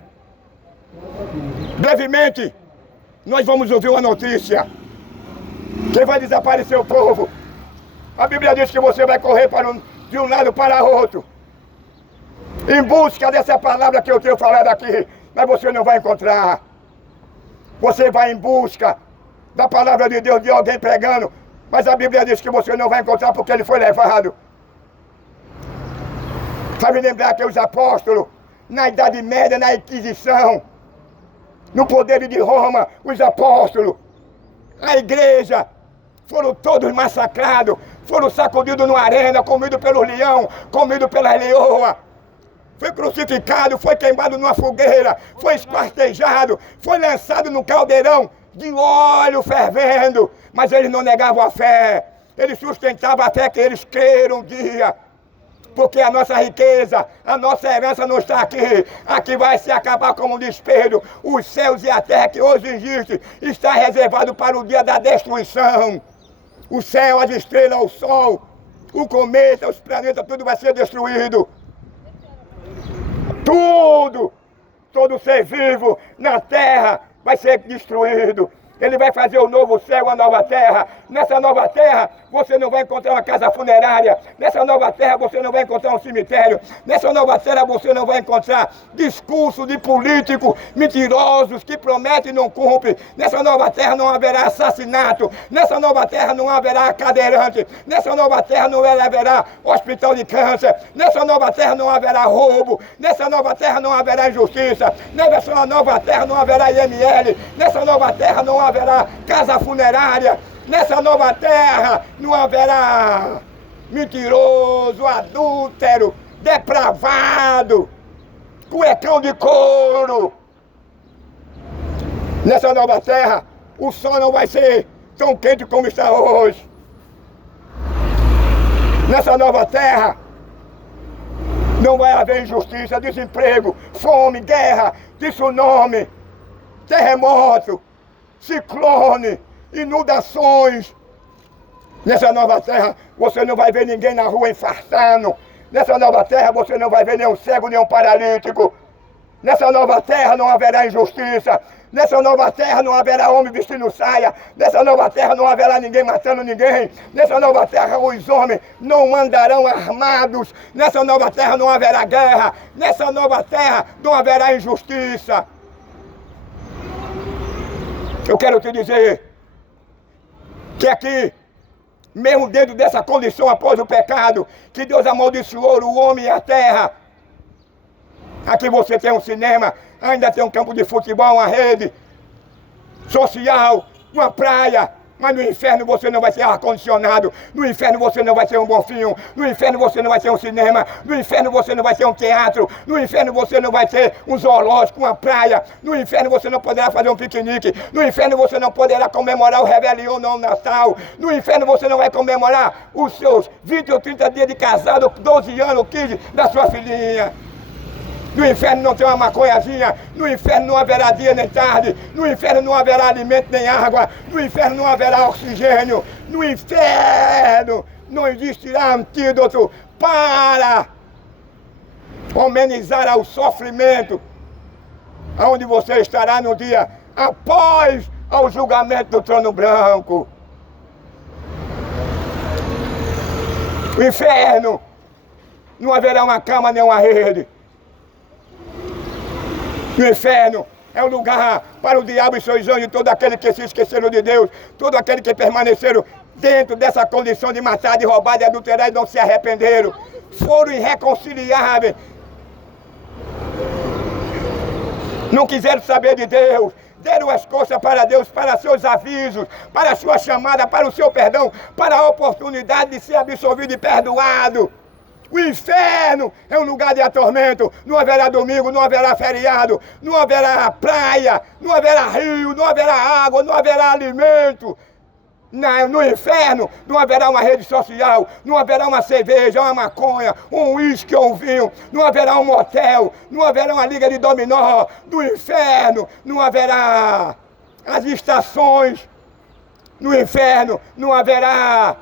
brevemente, nós vamos ouvir uma notícia que vai desaparecer o povo. A Bíblia diz que você vai correr de um lado para outro, em busca dessa palavra que eu tenho falado aqui, mas você não vai encontrar. Você vai em busca da palavra de Deus, de alguém pregando, mas a Bíblia diz que você não vai encontrar porque ele foi levado. Sabe lembrar que os apóstolos, na Idade Média, na Inquisição, no poder de Roma, os apóstolos, a igreja, foram todos massacrados, foram sacudidos numa arena, comidos pelo leão, comidos pela leoa. Foi crucificado, foi queimado numa fogueira, foi esquartejado, foi lançado no caldeirão de óleo fervendo. Mas eles não negavam a fé, eles sustentavam a fé que eles creram um dia. Porque a nossa riqueza, a nossa herança não está aqui. Aqui vai se acabar como um despejo. Os céus e a terra que hoje existe está reservado para o dia da destruição. O céu, as estrelas, o sol, o cometa, os planetas, tudo vai ser destruído. Tudo, todo ser vivo na terra vai ser destruído. Ele vai fazer o novo céu, a nova terra. Nessa nova terra, você não vai encontrar uma casa funerária. Nessa nova terra, você não vai encontrar um cemitério. Nessa nova terra, você não vai encontrar discurso de políticos mentirosos que prometem e não cumprem. Nessa nova terra não haverá assassinato. Nessa nova terra não haverá cadeirante. Nessa nova terra não haverá hospital de câncer. Nessa nova terra não haverá roubo. Nessa nova terra não haverá injustiça. Nessa nova terra não haverá IML. Nessa nova terra não haverá casa funerária. Nessa nova terra não haverá mentiroso, adúltero, depravado, cuecão de couro. Nessa nova terra o sol não vai ser tão quente como está hoje. Nessa nova terra não vai haver injustiça, desemprego, fome, guerra, tsunami, terremoto, ciclone, inundações. Nessa nova terra você não vai ver ninguém na rua infartando. Nessa nova terra você não vai ver nenhum cego, nenhum paralítico. Nessa nova terra não haverá injustiça. Nessa nova terra não haverá homem vestindo saia. Nessa nova terra não haverá ninguém matando ninguém. Nessa nova terra os homens não andarão armados. Nessa nova terra não haverá guerra. Nessa nova terra não haverá injustiça. Eu quero te dizer que aqui, mesmo dentro dessa condição após o pecado, que Deus amaldiçoou o homem e a terra, aqui você tem um cinema, ainda tem um campo de futebol, uma rede social, uma praia, mas no inferno você não vai ter ar-condicionado, no inferno você não vai ter um Bonfim, no inferno você não vai ter um cinema, no inferno você não vai ter um teatro, no inferno você não vai ter um zoológico, uma praia, no inferno você não poderá fazer um piquenique, no inferno você não poderá comemorar o Réveillon, não o Natal, no inferno você não vai comemorar os seus 20 ou 30 dias de casado, 12 anos, 15 da sua filhinha. No inferno não tem uma maconhazinha, no inferno não haverá dia nem tarde, no inferno não haverá alimento nem água, no inferno não haverá oxigênio, no inferno não existirá antídoto para amenizar o sofrimento, onde você estará no dia após o julgamento do trono branco. No inferno não haverá uma cama nem uma rede. No inferno é um lugar para o diabo e seus anjos, todo aquele que se esqueceram de Deus, todo aquele que permaneceram dentro dessa condição de matar, de roubar, de adulterar e não se arrependeram. foram irreconciliáveis. Não quiseram saber de Deus, deram as costas para Deus, para seus avisos, para a sua chamada, para o seu perdão, para a oportunidade de ser absolvido e perdoado. O inferno é um lugar de atormento. Não haverá domingo, não haverá feriado, não haverá praia, não haverá rio, não haverá água, não haverá alimento. No inferno não haverá uma rede social, não haverá uma cerveja, uma maconha, um uísque ou um vinho, não haverá um motel, não haverá uma liga de dominó. No inferno não haverá as estações, no inferno não haverá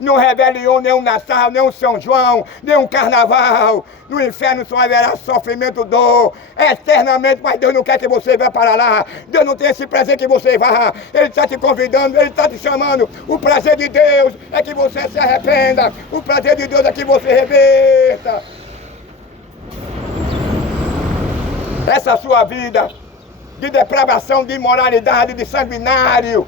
nenhum Réveillon, nenhum Natal, nenhum São João, nenhum Carnaval. No inferno só haverá sofrimento, dor, eternamente, mas Deus não quer que você vá para lá. Deus não tem esse prazer que você vá. Ele está te convidando, Ele está te chamando. O prazer de Deus é que você se arrependa. O prazer de Deus é que você reverta essa sua vida de depravação, de imoralidade, de sanguinário,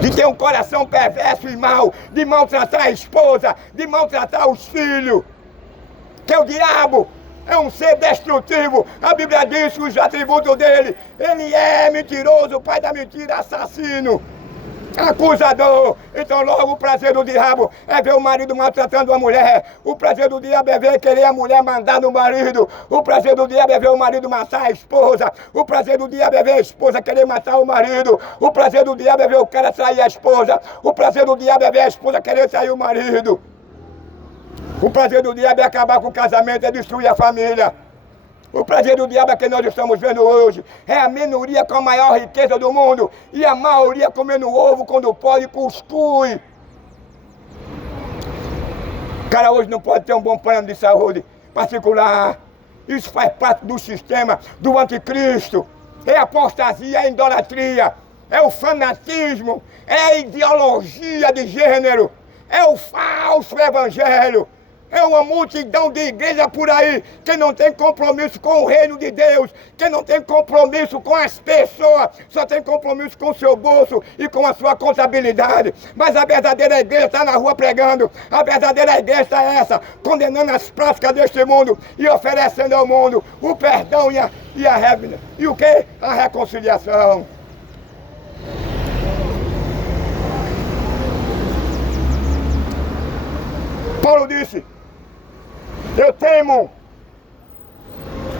de ter um coração perverso e mau, de maltratar a esposa, de maltratar os filhos. Que o diabo é um ser destrutivo. A Bíblia diz que os atributos dele, ele é mentiroso, pai da mentira, assassino, acusador. Então logo o prazer do diabo é ver o marido maltratando a mulher. O prazer do diabo é ver querer a mulher mandar no marido. O prazer do diabo é ver o marido matar a esposa. O prazer do diabo é ver a esposa querer matar o marido. O prazer do diabo é ver o cara trair a esposa. O prazer do diabo é ver a esposa querer trair o marido. O prazer do diabo é acabar com o casamento, é destruir a família. O prazer do diabo é que nós estamos vendo hoje. É a minoria com a maior riqueza do mundo e a maioria comendo ovo quando pode, cuscuz. O cara hoje não pode ter um bom plano de saúde particular. Isso faz parte do sistema do anticristo. É a apostasia, é a idolatria, é o fanatismo, é a ideologia de gênero, é o falso evangelho. É uma multidão de igrejas por aí que não tem compromisso com o reino de Deus, que não tem compromisso com as pessoas, só tem compromisso com o seu bolso e com a sua contabilidade. Mas a verdadeira igreja está na rua pregando, a verdadeira igreja é essa, condenando as práticas deste mundo e oferecendo ao mundo o perdão e o quê? A reconciliação. Paulo disse: eu temo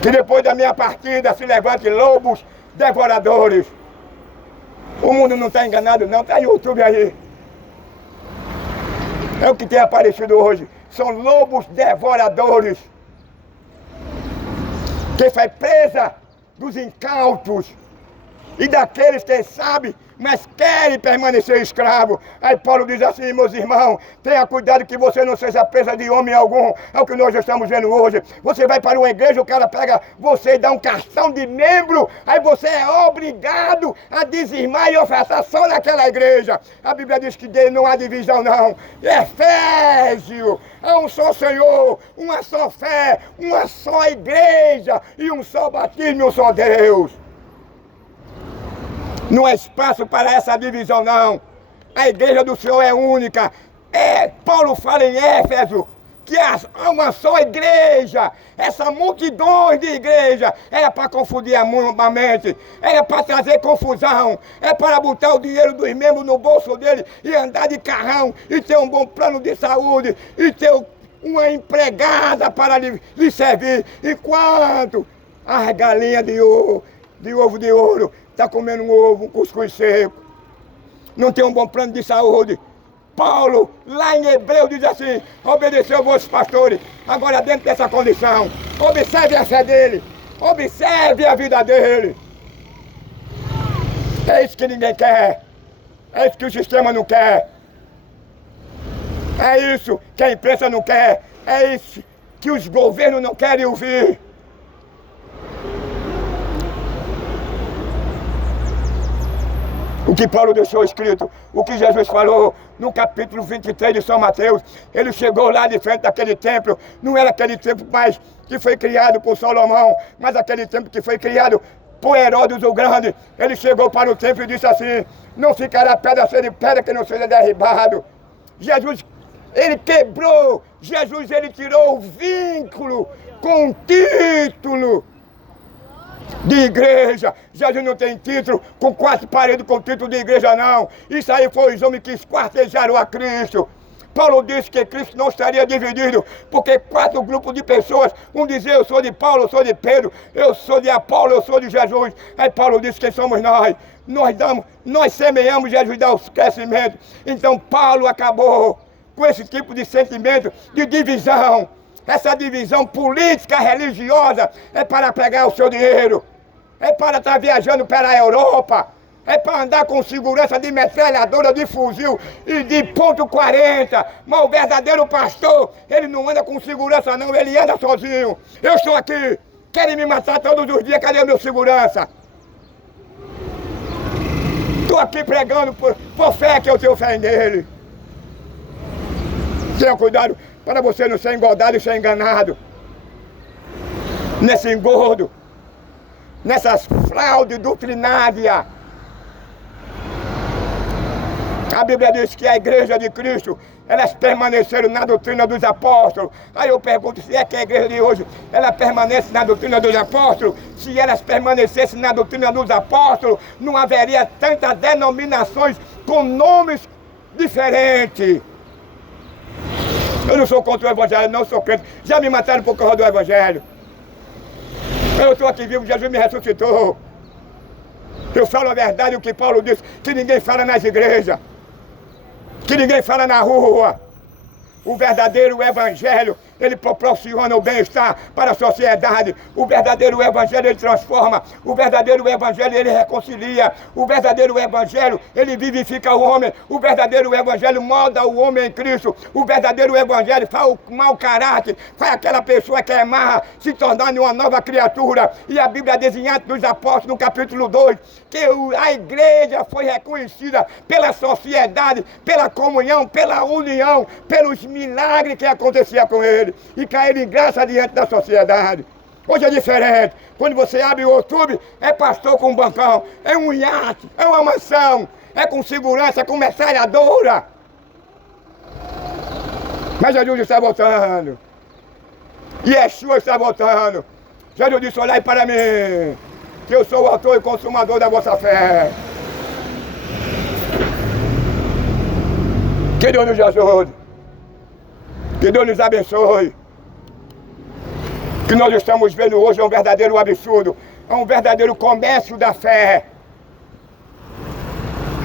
que depois da minha partida se levante lobos devoradores. O mundo não está enganado não, está no YouTube aí. É o que tem aparecido hoje. São lobos devoradores que foi presa dos incautos e daqueles que sabem, mas querem permanecer escravo. Aí Paulo diz assim: meus irmãos, tenha cuidado que você não seja presa de homem algum. É o que nós estamos vendo hoje. Você vai para uma igreja, o cara pega você e dá um cartão de membro, aí você é obrigado a dizimar e ofertar só naquela igreja. A Bíblia diz que dele não há divisão não. Efésio, há um só Senhor, uma só fé, uma só igreja e um só batismo e um só Deus. Não há espaço para essa divisão, não. A igreja do Senhor é única. Paulo fala em Éfeso que há uma só igreja. Essa multidão de igreja era para confundir a mente, era para trazer confusão, é para botar o dinheiro dos membros no bolso dele e andar de carrão e ter um bom plano de saúde e ter uma empregada para lhe servir, enquanto as galinhas de ovo de ouro está comendo um ovo, um cuscuz seco, não tem um bom plano de saúde. Paulo, lá em Hebreu, diz assim: obedeceu aos vossos pastores. Agora, dentro dessa condição, observe a fé dele, observe a vida dele. É isso que ninguém quer, é isso que o sistema não quer, é isso que a imprensa não quer, é isso que os governos não querem ouvir. O que Paulo deixou escrito, o que Jesus falou no capítulo 23 de São Mateus. Ele chegou lá de frente daquele templo, não era aquele templo mais que foi criado por Salomão, mas aquele templo que foi criado por Herodes o Grande. Ele chegou para o templo e disse assim: não ficará pedra sobre pedra que não seja derribado. Jesus Ele quebrou, Jesus ele tirou o vínculo com o título de igreja. Jesus não tem título com 4 paredes com título de igreja não. Isso aí foi os homens que esquartejaram a Cristo. Paulo disse que Cristo não estaria dividido, porque 4 grupos de pessoas, um dizia eu sou de Paulo, eu sou de Pedro, eu sou de Apolo, eu sou de Jesus. Aí Paulo disse quem somos nós? Nós semeamos, Jesus dá o crescimento. Então Paulo acabou com esse tipo de sentimento de divisão. Essa divisão política, religiosa, é para pegar o seu dinheiro, é para estar viajando para a Europa, é para andar com segurança de metralhadora, de fuzil e de ponto .40. Mas o verdadeiro pastor, ele não anda com segurança não, ele anda sozinho. Eu estou aqui, querem me matar todos os dias, cadê o meu segurança? Estou aqui pregando por fé, que eu tenho fé nele. Tenha cuidado para você não ser engodado e ser enganado nesse engordo, nessas fraudes doutrinárias. A Bíblia diz que a igreja de Cristo, elas permaneceram na doutrina dos apóstolos. Aí eu pergunto, se é que a igreja de hoje, ela permanece na doutrina dos apóstolos? Se elas permanecessem na doutrina dos apóstolos, não haveria tantas denominações com nomes diferentes. Eu não sou contra o evangelho, não sou crente. Já me mataram por causa do evangelho. Eu estou aqui vivo, Jesus me ressuscitou. Eu falo a verdade, o que Paulo disse, que ninguém fala nas igrejas, que ninguém fala na rua. O verdadeiro evangelho, ele proporciona o bem-estar para a sociedade. O verdadeiro evangelho, ele transforma. O verdadeiro evangelho, ele reconcilia. O verdadeiro evangelho, ele vivifica o homem. O verdadeiro evangelho molda o homem em Cristo. O verdadeiro evangelho faz o mau caráter, faz aquela pessoa que é má se tornar uma nova criatura. E a Bíblia diz em Atos dos Apóstolos, no capítulo 2, que a igreja foi reconhecida pela sociedade, pela comunhão, pela união, pelos milagres que acontecia com ele. E cair em graça diante da sociedade. Hoje é diferente. Quando você abre o YouTube, é pastor com um bancão, é um iate, é uma mansão, é com segurança, é com metralhadora. Mas Jesus está voltando. Yeshua está voltando. Jesus disse, olhai para mim, que eu sou o autor e consumador da vossa fé. Que Deus nos ajude. Que Deus nos abençoe. O que nós estamos vendo hoje é um verdadeiro absurdo. É um verdadeiro comércio da fé.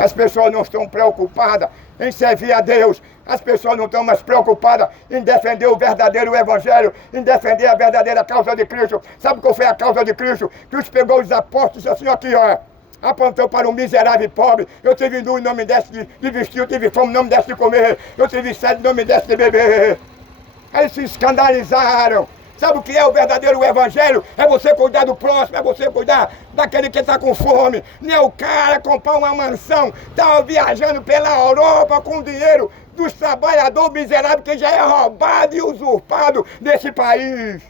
As pessoas não estão preocupadas em servir a Deus. As pessoas não estão mais preocupadas em defender o verdadeiro evangelho, em defender a verdadeira causa de Cristo. Sabe qual foi a causa de Cristo? Cristo pegou os apóstolos assim, aqui, ó. Apontou para um miserável e pobre. Eu tive nu e não me desse de vestir, eu tive fome, não me desse de comer. Eu tive sede, não me desse de beber. Aí eles se escandalizaram. Sabe o que é o verdadeiro evangelho? É você cuidar do próximo, é você cuidar daquele que está com fome. Não é o cara comprar uma mansão, tá viajando pela Europa com o dinheiro dos trabalhadores miseráveis que já é roubado e usurpado desse país.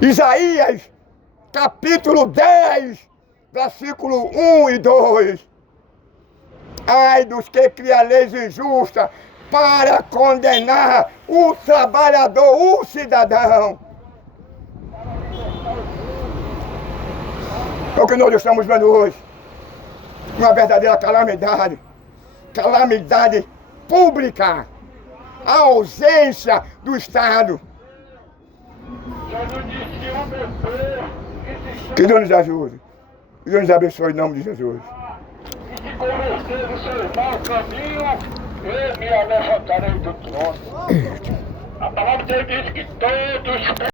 Isaías, capítulo 10, versículo 1 e 2. Ai dos que criam leis injustas para condenar o trabalhador, o cidadão. É o que nós estamos vendo hoje. Uma verdadeira calamidade. Calamidade pública. A ausência do Estado. Que Deus nos ajude. Que Deus nos abençoe em nome de Jesus. Se convencer do seu mau caminho, eu me levantarei do trono. A palavra de Deus diz que todos